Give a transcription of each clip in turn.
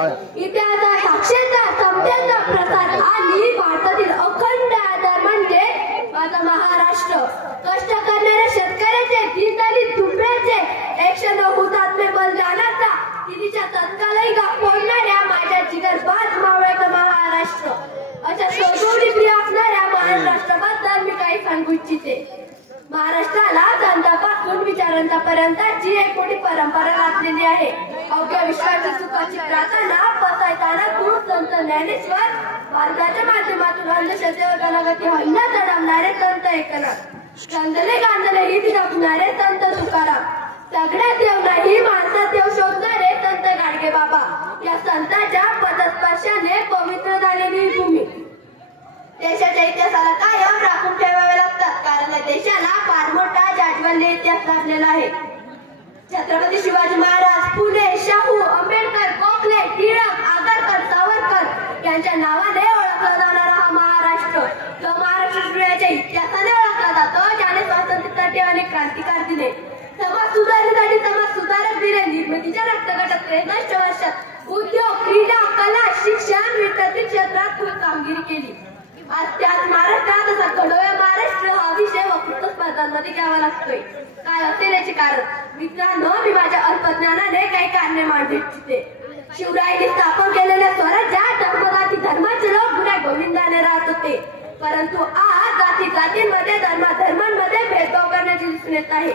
इतिहासाचा साक्षरता सभ्यता प्रसार आणि भारतातील अखंड आधार म्हणजे माझा महाराष्ट्र. कष्ट करणाऱ्या शेतकऱ्याचे, दीनदलित झुंबऱ्याचे, 109 हुतात्मे बलिदानाचा तिच्या तत्कालही फोडणाऱ्या माझ्या जिगरबाज मावळ्याचा महाराष्ट्र. अशा शोधून प्रिय असणाऱ्या महाराष्ट्राबद्दल मी काही सांगू इच्छिते. महाराष्ट्राला संतापासून विचारांपर्यंतची एक मोठी परंपरा लाभलेली आहे. अवघ्या विश्वाची सुखाची प्रार्थना पसायताना दूर संत ज्ञानेश्वर, भारताच्या माध्यमातून अंधश्रद्धेवर घनाघाती हल्ला चढवणारे संत एकनाथ, गांधले गांधले हित जपणारे संत तुकाराम, सगळ्यात देव नाही माणसात देव शोधणारे संत गाडगे बाबा. या संतांच्या पदस्पर्शाने पवित्र झालेली भूमी देशाच्या इतिहासाला कायम राखून ठेवावे लागतात, कारण या देशाला फार मोठा जाज्वल्य इतिहास लाभलेला आहे. छत्रपती शिवाजी महाराज, फुले, शाहू, आंबेडकर, गोखले, टिळक, आगरकर, सावरकर यांच्या नावाने ओळखला जाणारा हा महाराष्ट्र, जो महाराष्ट्र शिवरायाच्या इतिहासाने ओळखला जातो, ज्याने स्वातंत्र्यासाठी अनेक क्रांतिकार दिले, समाज सुधारणेसाठी समाज सुधारक दिले, निर्मितीच्या रक्तगटात 63 वर्षात उद्योग, क्रीडा, कला, शिक्षण, विद्यार्थी क्षेत्रात खूप कामगिरी केली. आज त्याच महाराष्ट्रात असा घडोया महाराष्ट्र हा विषय वक्तृत्व स्पर्धांमध्ये घ्यावा लागतोय. काय असेल याचे कारण? मित्रांनो, मी माझ्या अल्पज्ञानाने काही कारणे मांडू इच्छिते. शिवरायांनी स्थापन केलेल्या स्वराज्यात धर्मजाती धर्माचे लोक गुण्या गोविंदाने राहत होते, परंतु आज जाती जातींमध्ये धर्मांमध्ये भेदभाव करण्याचे दिसून येत आहे.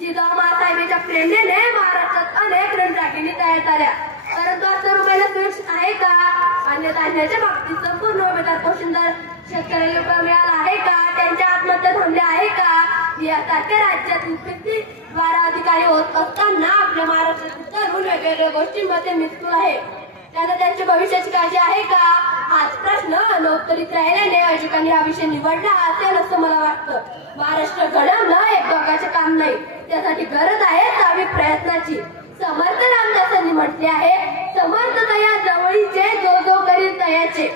जिजाऊ माँसाहेबांच्या प्रेरणेने महाराष्ट्रात अनेक रणरागिणी तयार झाल्या, परंतु आज सर्व महिला सुरक्षित आहे का? अन्य धान्याच्या बाबतीत संपूर्ण उमेदवार पोषणदार शेतकऱ्याला मिळाला आहे का? त्यांच्या आत्महत्या थांबल्या आहे का? यासारख्या राज्यात उत्पत्ती 12 अधिकारी होत असताना आपल्या महाराष्ट्रातील तरुण वेगवेगळ्या गोष्टींमध्ये मिसळून आहे. त्यांना त्यांच्या भविष्याची काळजी आहे का? हाच प्रश्न अनौत्तरित राहिल्याने अनेकांनी हा विषय निवडला असेल असं मला वाटतं. महाराष्ट्र घडवणं एक दोघांचे काम नाही, त्यासाठी गरज आहे सावी प्रयत्नाची. समर्थ रामदासांनी म्हटले आहे, समर्थ तया जवळीचे जो जो करील तयाचे.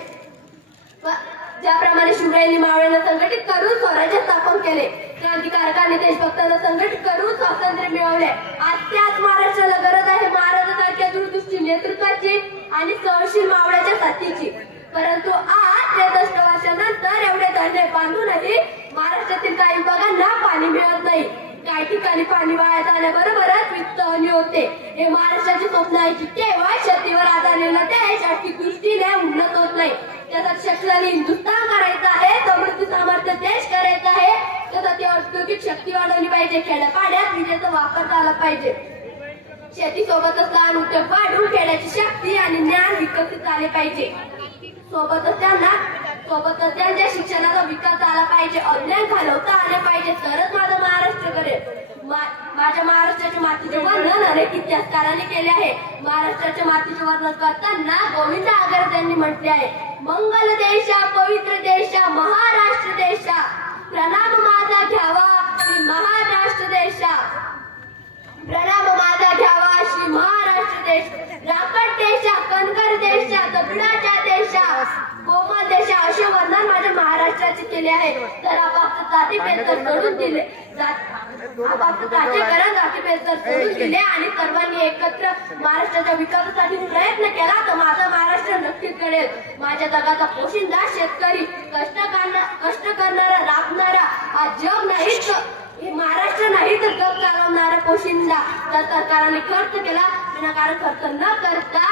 ज्याप्रमाणे शिवरायांनी मावळ्यांना संघटित करून स्वराज्य स्थापन केले, क्रांतिकारकांनी देशभक्तांना संघटित करून स्वातंत्र्य मिळवले, आज त्याच महाराष्ट्राला गरज आहे महाराजांसारख्या दूरदृष्टी नेतृत्वाची आणि सहनशील मावळ्याच्या साथीची. परंतु आज 63 वर्षानंतर एवढे धरणे बांधूनही महाराष्ट्रातील काही विभागांना पाणी मिळत नाही. काही ठिकाणी पाणी वाया जाण्याबरोबरच वित्तहानी होते. हे महाराष्ट्राचे स्वप्न आहे की केवळ शेतीवर आधारलेला देश आर्थिक दृष्टीने उन्नत होत नाही. त्यासाठी शक्तिशाली हिंदुस्थान करायचं आहे, समृद्धी सामर्थ्य देश करायचा आहे, त्यासाठी औद्योगिक शक्ती वाढवली पाहिजे, खेड्यापाड्यात विजेचा वापर झाला पाहिजे, शेती सोबतच लहान उद्योग वाढवून खेड्याची शक्ती आणि ज्ञान विकसित झाले पाहिजे, सोबतच त्यांच्या शिक्षणाचा विकास झाला पाहिजे, अज्ञान घालवता आले पाहिजे, तरच माझा महाराष्ट्र करेल. माझ्या महाराष्ट्राच्या मातीचे वर्णन अनेक इतिहासकारांनी केले आहे. महाराष्ट्राच्या मातीचे वर्णन करताना गोविंद आगर यांनी म्हटले आहे, मंगल देशा, पवित्र देशा, महाराष्ट्र देशा, प्रणाम माझा घ्यावा श्री महाराष्ट्र देशा, प्रणाम माझा घ्यावा श्री महाराष्ट्र देश, राकट देशा, कणकर देशा, दगडाच्या देशा, कोमल देशा असे वर्णन माझ्या महाराष्ट्राचे केले आहे. तर आपापसात जातीभेद सोडून दिले, जातीभेद सोडून दिले आणि सर्वांनी एकत्र महाराष्ट्राच्या विकासासाठी प्रयत्न केला तर माझा महाराष्ट्र नक्कीच घडेल. माझ्या जगाचा पोशिंदा शेतकरी, कष्ट करणारा, राबणारा, आज जग नाही हे महाराष्ट्र नाही तर जग चालवणारा पोशिंदा. तर सरकारने खर्च केला, विनाकारण खर्च न करता,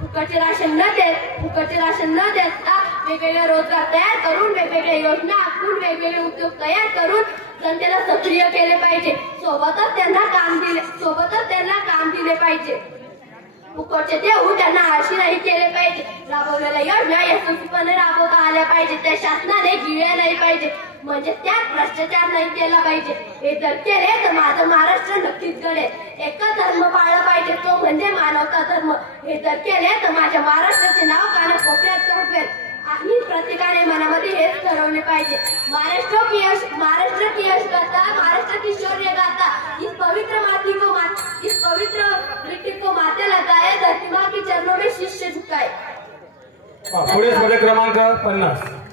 फुकटचे राशन न देता वेगवेगळे रोजगार तयार करून, वेगवेगळ्या योजना आखून, वेगवेगळे उद्योग तयार करून जनतेला सक्रिय केले पाहिजे, सोबतच त्यांना काम दिले पाहिजे. फुकटचे देऊ त्यांना आळशी नाही केले पाहिजे. राबवलेल्या योजना यशस्वीपणे राबवता आल्या पाहिजे, त्या शासनाने गिळल्या नाही पाहिजे, म्हणजे त्यात भ्रष्टाचार नाही केला पाहिजे. हे जर केले तर माझं महाराष्ट्र नक्कीच घडेल. एकच धर्म पाळला पाहिजे, तो म्हणजे मानवता धर्म. हे जर केले तर माझ्या महाराष्ट्राचे नाव कानाकोपऱ्यात चढवेल आणि प्रत्येकाने मनामध्ये हेच ठरवले पाहिजे. महाराष्ट्र की यश गाथा, महाराष्ट्र की शौर्य गाथा, इस पवित्र मिट्टी को माथे लगाए, धरती माँ के चरणों में शीश झुकाए. पुढे क्रमांक 50.